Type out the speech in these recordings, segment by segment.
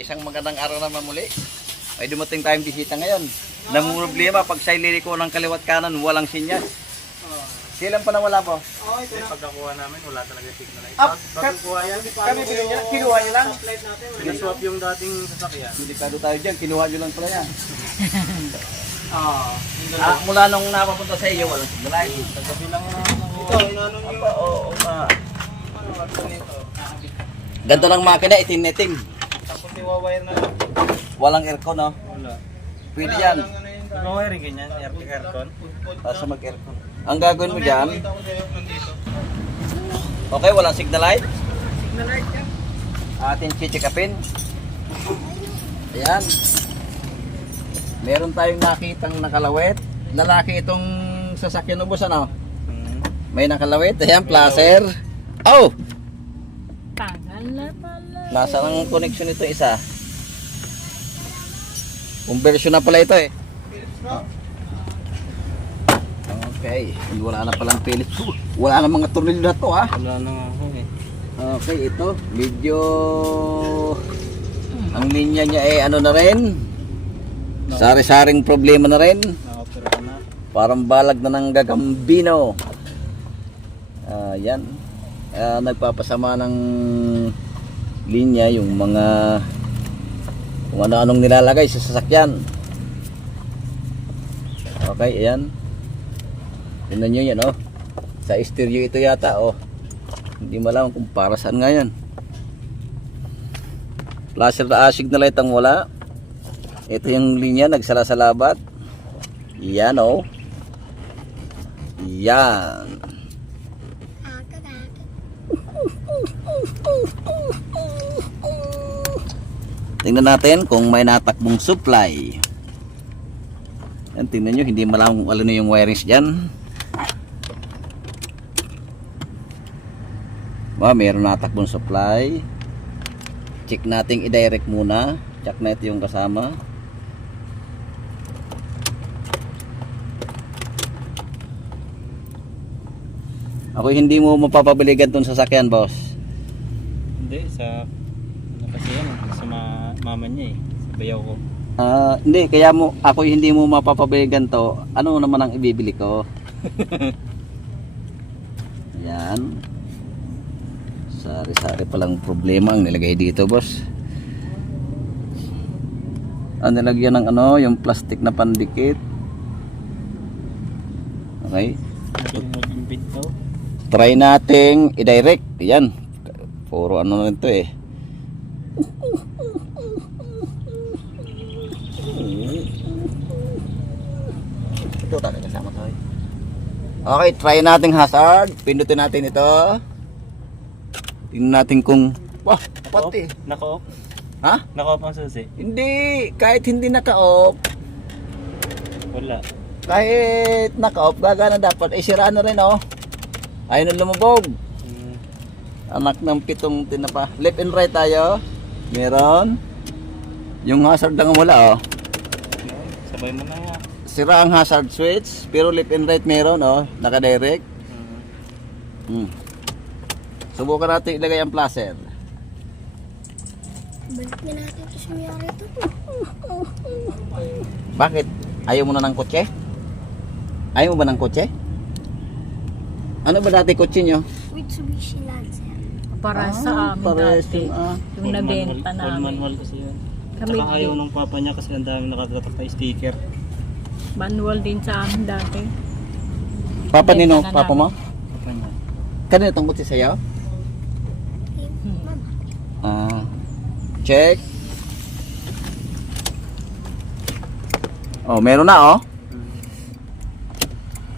Isang magandang araw naman muli. Ay dumating tayong bisita ngayon. Nang problema pag sa liliko ng kaliwat kanan, walang sinyal. Kailan pa nawala po? Ito pagkakuha namin, wala talaga signal light. Pagkakuha yan, kami kinuha niyo lang. Pinaswap yung dating sasakyan. Delikado tayo dyan, kinuha niyo lang pala yan. Mula nung napapunta sa iyo, walang signal. Kagabi lang ito, inanong yung... Oo, Ano nito? Ganto ng makina, itim na itim. Tapos iwawire na lang. Walang aircon, no? Wala. Pwede yan. Iwawire ganyan, aircon. Basta mag-aircon. Ang gagawin mo dyan, Nakita ko sa'yo nandito. okay, walang signal light. Signal light yan. Atin check upin. Ayan. Meron tayong nakitang nakalawit. Lalaki itong sasakyan ubos, ano? May nakalawit. Ayan, placer. Oh! Tagal na pala. Nasaan ang connection nito isa? Conversion na pala ito eh. Okay. Wala na palang Philips. Wala na mga tornilyo na to, ha? Wala na nga ako eh. Okay, ito. Medyo... Ang linya niya eh ano na rin. Sari-saring problema na rin. Nakapira ka na. Parang balag na ng gagambino. Yan. Nagpapasama ng linya yung mga kung ano-anong nilalagay sa sasakyan. Okay, ayan. Tingnan nyo yan, oh. Sa stereo ito yata, oh. Hindi malaman kung para saan nga yan. Flasher na signal light ang wala. Ito yung linya, nagsala-salabat. Yan, oh. Yan. Tingnan natin kung may natakbong supply. Yan, tingnan nyo, hindi malaman kung ano yung wirings dyan. Meron natakbong supply. Check natin i-direct muna. Check na ito yung kasama. Ako hindi mo mapapabiligan tong sasakyan, boss. Hindi, sa... Ano kasi yan, sa mama niya eh. Sa bayaw ko. Hindi, kaya mo ako hindi mo mapapabiligan to. Ano naman ang ibibili ko? Yan. Sari-sari palang problema ang nilagay dito, boss. Ang nilagyan ng ano, yung plastic na pandikit. Okay. Mag-invent daw. Try nating i-direct. Yan. Puro ano na ito eh. Ito talaga kasama tayo. Okay, try nating hazard. Pindutin natin ito. Tingnan natin kung wah, pati. Naka-off? Ha? Naka-off ang susi? Hindi, kahit hindi naka-off, Wala. kahit naka-off, gagana dapat. Eh, sira na rin, oh. Ayun ang lumubog. Anak ng pitong tinapa. Left and right tayo. Meron. Yung hazard lang ang wala, oh. Sabay mo na nga. Sira ang hazard switch, pero left and right meron, oh. Naka-direct. Subukan natin ilagay ang placer. Balik na natin ito sa mayari ito. Bakit? Ayaw mo na ng kotse? Ayaw mo ba ng kotse? Ano ba dati kotse nyo? Mitsubishi Lancer. Para sa amin Pares dati. Yung nabenta All namin. manual kasi yun. Kami Saka ayaw din. ng papa niya kasi ang dami nakatatak na sticker. Manual din sa amin dati. Papa nino? Benta na Papa mo? Papa niya. Kanina itong kotse sa'yo? Mama. Check. Oh, meron na, oh.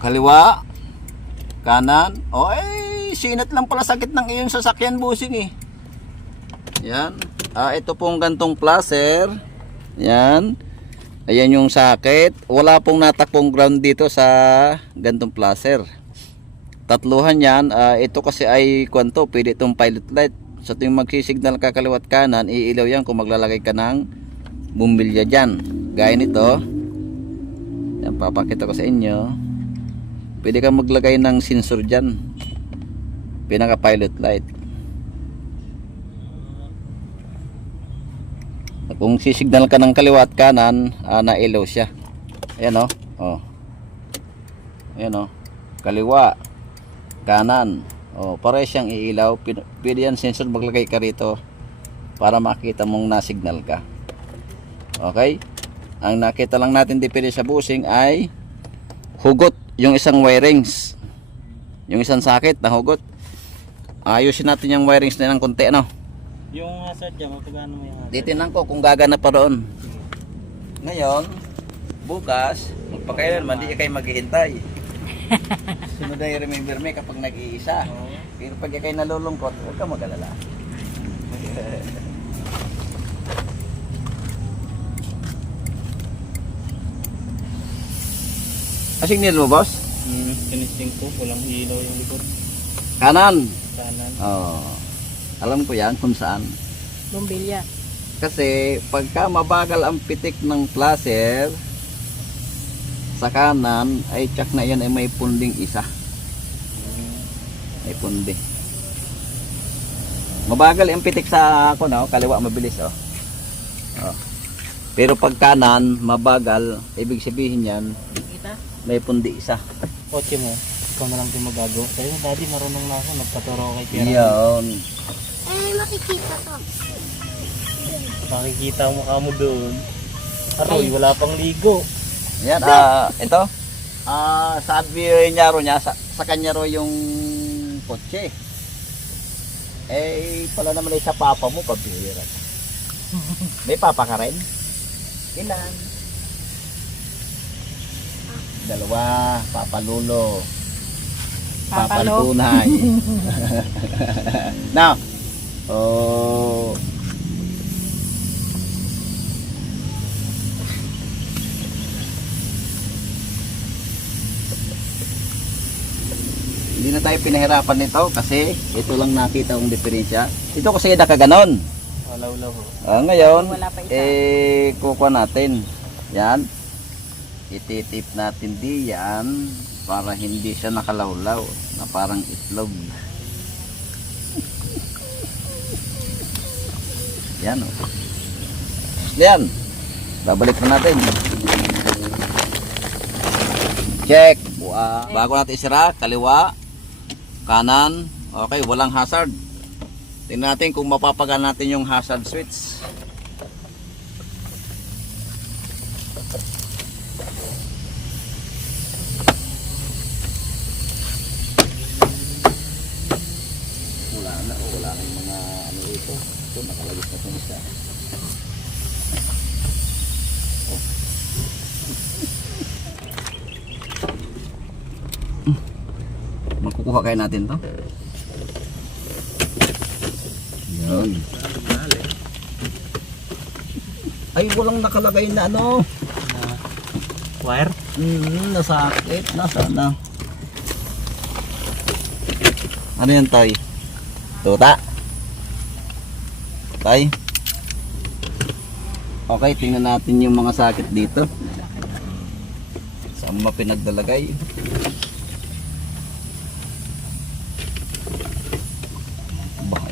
Kaliwa. Kanan. Oh, sinat lang pala sakit ng iyong sasakyan, busing eh. Yan. Ito pong gantong placer. Yan. Ayan yung sakit. Wala pong natakpong ground dito sa gantong placer. Tatluhan yan. Ito kasi ay kwanto, pwede itong pilot light. So tuwing magsisignal ka kaliwat kanan, iilaw yan kung maglalagay ka ng bumbilya dyan. Gaya nito. Yan, papakita ko sa inyo. Pwede kang maglagay ng sensor dyan. Pinaka pilot light. Kung sisignal ka ng kaliwa at kanan, na-ilaw siya. Ayan o. Oh. Ayan o. Kaliwa, kanan. Oh, pare siyang iilaw. Pwede yan sensor, maglagay ka rito para makita mong na-signal ka. Okay? Ang nakita lang natin depende sa busing ay hugot yung isang wirings. Yung isang sakit na hugot. Ayusin natin yung wirings na ng konti, no? Yung hazard dyan, mapagano mo yung hazard? Titingnan ko kung gagana pa doon. Ngayon, bukas, magpakailanman, di kayo maghihintay. Sunod ay remember me kapag nag-iisa. Pero pag kayo nalulungkot, huwag ka mag-alala. Asignal mo, boss? Kinisting ko, walang ilaw yung likod. Kanan. Kanan. Oh. Alam ko yan kung saan. Bumbilya. Kasi pagka mabagal ang pitik ng placer sa kanan, ay check na yan ay may punding isa. May pundi. Mabagal ang pitik sa ako, no? Kaliwa mabilis, oh. Oh. Pero pag kanan mabagal, ibig sabihin yan Kita? may pundi isa. Kotse mo, ikaw na lang din magago. Kaya daddy, marunong na ako, nagpaturo kay Kira. Iyon. Makikita to. Makikita ang mukha mo doon. Aroy, wala pang ligo. Yan, ito. Sabi niya ro niya, sa kanya ro yung kotse. Eh, pala naman ay sa papa mo, pabihira. May papa ka rin? Ilan? Dalawa, Papa Lulo. Papa Papa Lo. Tunay. Now, oh, hindi na tayo pinahirapan nito kasi ito lang nakita kong diferensya. Ito kasi nakaganon. Walaw-law ho. Ngayon, Wala pa isa. kukuha natin. Yan. Ititip natin diyan para hindi siya nakalawlaw na parang itlog. Yan o. Yan. Babalik na natin. Check. Bago natin isira, kaliwa, kanan. Okay, walang hazard. Tingnan natin kung mapapagaan natin yung hazard switch. Wala na yung mga ano ito. Ito nakalagis na itong isa. Makukuha kayo natin to. Yan. Ay, walang nakalagay na ano. Wire? Nasakit. Nasaan na? Ano yan, Tay? Tuta? Tay? Okay, tingnan natin yung mga sakit dito. Saan ba pinagdalagay?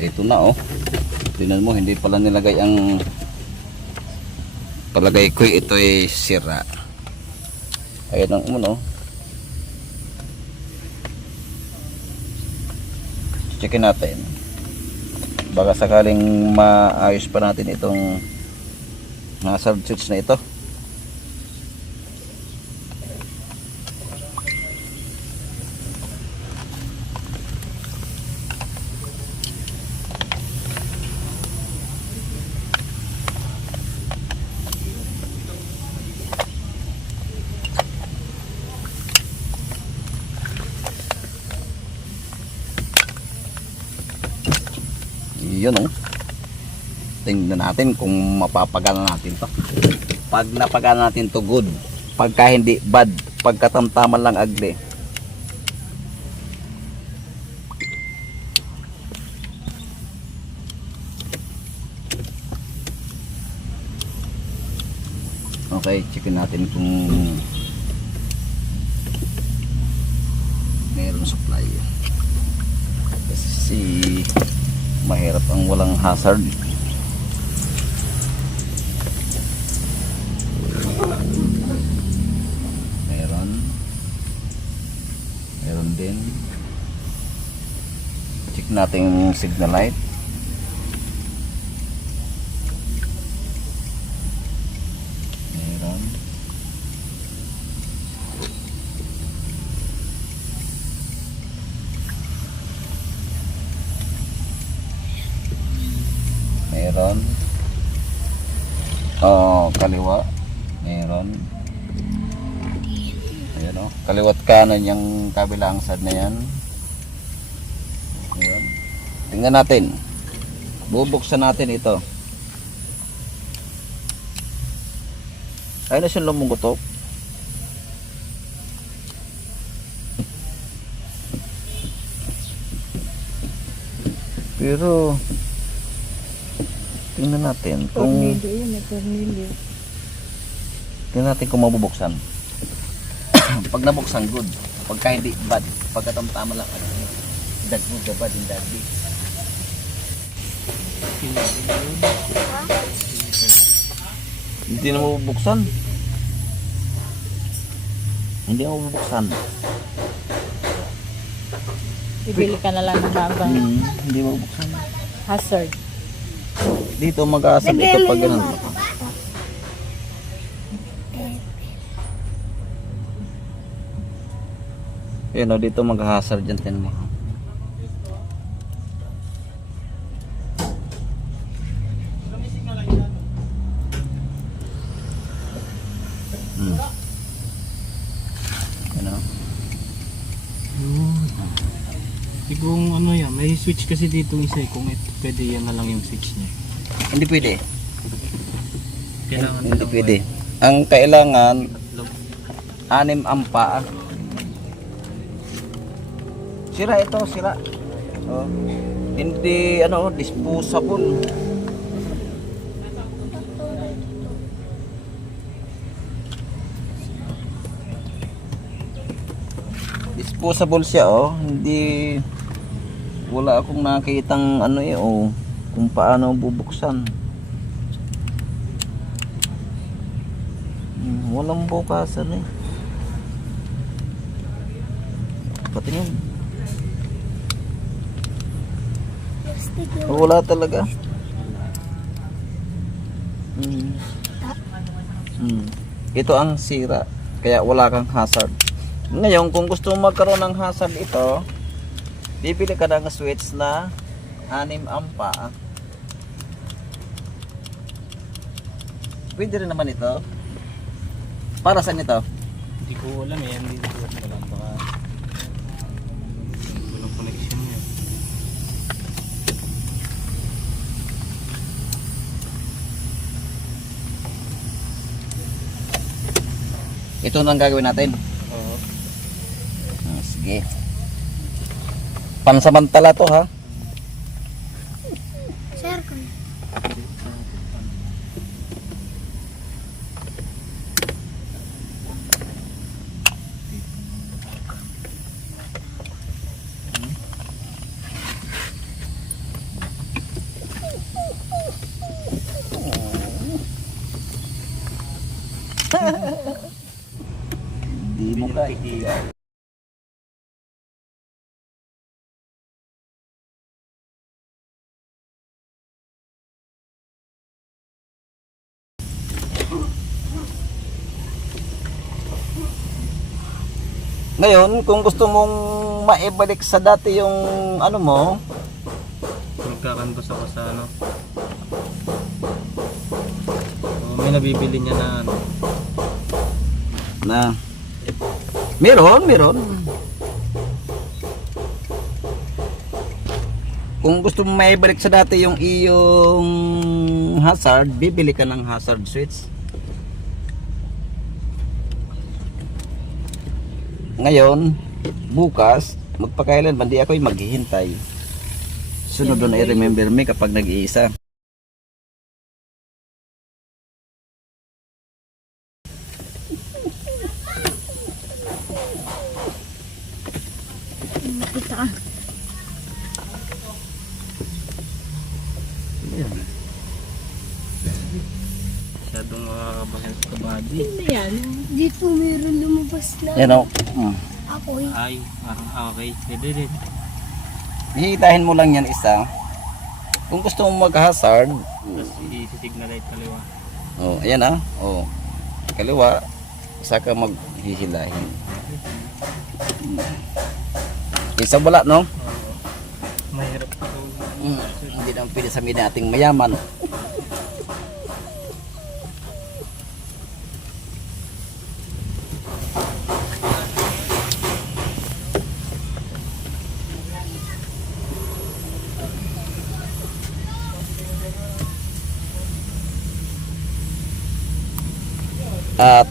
Ito na, oh. Tingnan mo, hindi pala nilagay ang palagay ko ito ay sira. Ayun ang uno. Checkin natin. Baka sakaling maayos pa natin itong hazard switch na ito. Yun, oh. Tingnan natin kung mapapagana natin to. Pag napagana natin to, good. Pagka hindi, bad. Pagkatamtaman lang, ugly. Okay, checkin natin kung meron supply. Kasi mahirap ang walang hazard. nating signal light. Meron. Meron. Oh, kaliwa. Meron. Ayan o. Kaliwat kanan yung kabilang side na yan. Ayan. Tingnan natin. Bubuksan natin ito. Ayun na siyang lumunggotok. Pero tingnan natin kung tingnan natin kung mabubuksan. Pag nabuksan, good. Pagka hindi, bad. Pagkatamtama lang, that good, the bad, in that big. Hindi na mabubuksan. Hindi na mabubuksan. Bibili ka na lang ng bago. Hindi mabubuksan. Hazard. Dito mag-aasal ito pag ganun. Yun o, dito mag-hazard dyan tin mo. Ano? Kung ano yan, may switch kasi dito isa eh. Kung ito, pwede yan na lang yung switch niya. Hindi pwede. Kailangan Hindi pwede. Ang kailangan 6 ampa. Sira ito, sira. Oh. Hindi ano, disposable. Disposable siya oh. Hindi wala akong nakitang ano eh oh, kung paano bubuksan. Walang bukasan eh. Patingin. Wala talaga. Ito ang sira. Kaya wala kang hazard. Ngayon, kung gusto mo magkaroon ng hazard ito, bibili ka ng switch na 6 ampa. Pwede rin naman ito. Para saan ito? Hindi ko alam eh. Hindi ko alam. Baka walang connection niya. Ito nang gagawin natin. Oo. Sige. Pansamantala to ha. Sir, kung Hindi mo kaya. Ngayon, kung gusto mong maibalik sa dati yung ano mo, Magkakanvas ako sa ano. May nabibili niya na ano. na meron. Kung gusto mong maibalik sa dati yung iyong hazard, bibili ka ng hazard switch. Ngayon, bukas, magpakailanman di ako'y maghihintay. Sunod doon ay remember me kapag nag-iisa. Kita ka. Masyadong makakabahan sa body. Hindi yan. dito meron lumabas na Yan o. apoy. Ay, parang okay. Pwede din. Hihitahin mo lang yan isa. Kung gusto mong mag-hazard, Tapos i-signalite kaliwa. oh, ayan oh, kaliwa, saka maghihilahin. Isa wala, no? Mahirap pa daw. Hindi naman pwede sabihin nating mayaman.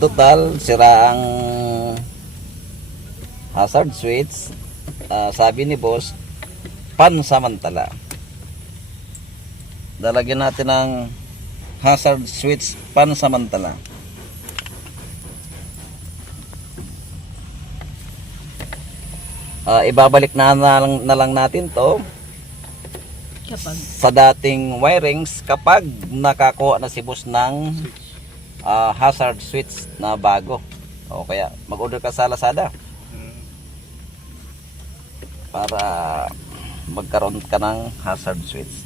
Total, sira ang hazard switch. Sabi ni boss, pansamantala. Dalagyan natin ng hazard switch pansamantala. Ibabalik na lang natin to Kapag sa dating wirings kapag nakakuha na si boss ng hazard switch na bago. O kaya mag-order ka sa Lazada para magkaroon ka ng hazard switch.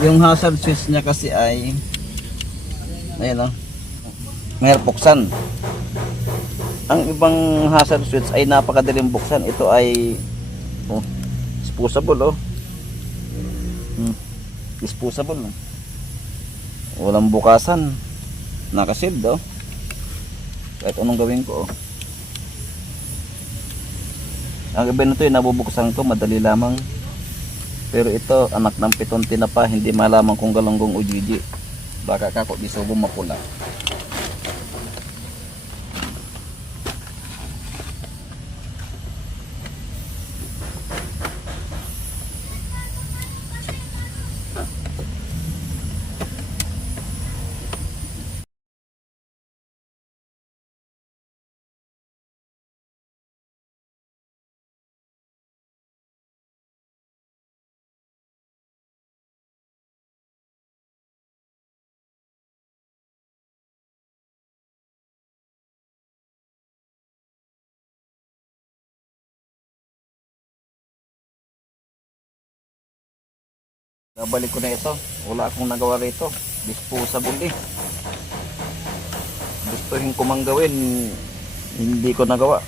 Yung hazard switch niya kasi ay ayan mahirap buksan. Ang ibang hazard switch ay napakadaling buksan. Ito ay disposable disposable. Walang bukasan. Nakasealed kahit anong gawin ko Ang iba nito yung nabubuksan ko madali lamang. Pero ito anak ng pitong tinapa, hindi malaman kung galunggong o Gigi. Baka kako di subo mapula. Nabalik ko na ito. Wala akong nagawa rito. Disposable Gustuhin ko mang gawin, hindi ko nagawa.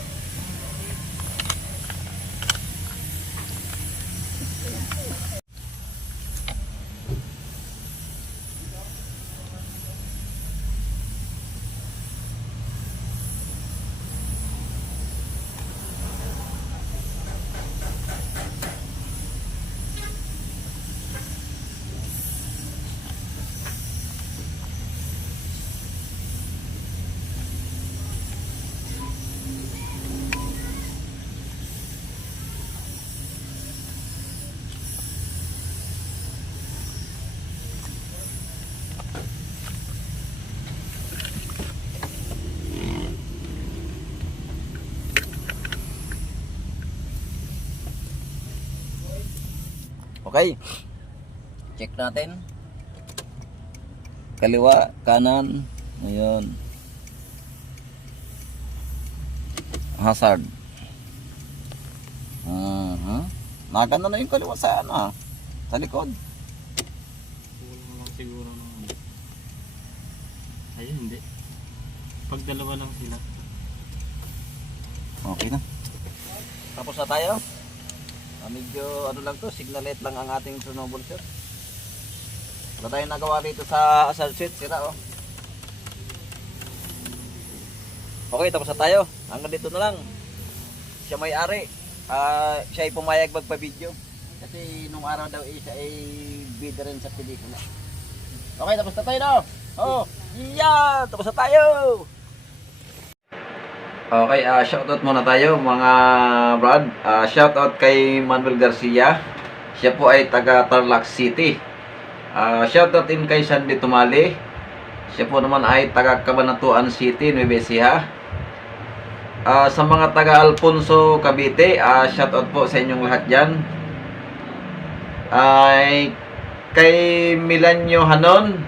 Okay. Check natin. Kaliwa, kanan. Ayun. Hazard. Naganda na yung kaliwa sa sa likod. Kulang lang siguro ng ayun, hindi. Pag dalawa lang sila. Okay na. Tapos na tayo. Medyo lang to, signal light lang ang ating turnover sir. Wala tayong nagawa rito sa hazard switch, sira Okay, tapos na tayo. Hanggang dito na lang. Siya may-ari. Siya ay pumayag magpa-video. Kasi nung araw daw siya ay bida rin sa pelikula. Okay, tapos na tayo tapos na tayo. Okay, shoutout muna tayo mga brad. Shoutout kay Manuel Garcia. Siya po ay taga Tarlac City. Shoutout din kay Sandy Tumali. Siya po naman ay taga Cabanatuan City, Nueva Ecija. Sa mga taga Alfonso, Cavite, shoutout po sa inyong lahat dyan. kay Milanio Hanon.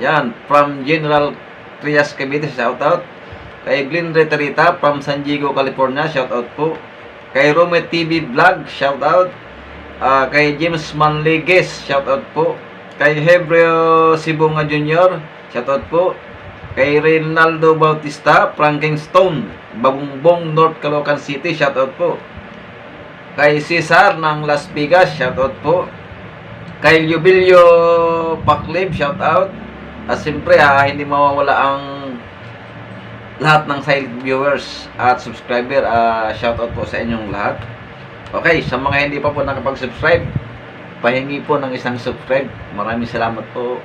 Yan, from General Trias Cavite, shout out. Kay Glenn Retarita from San Diego, California, shout out po. Kay Rome TV Vlog, shout out. Kay James Manligues, shout out po. Kay Hebreo Sibunga Jr., shout out po. Kay Reynaldo Bautista, Franking Stone, Babumbong, North Caloocan City, shout out po. Kay Cesar ng Las Vegas, shout out po. Kay Jubilio Paklib, shout out. At siyempre hindi mawawala ang lahat ng silent viewers at subscriber, shout out po sa inyong lahat. Okay, sa mga hindi pa po nakapag-subscribe, pahingi po ng isang subscribe. Maraming salamat po.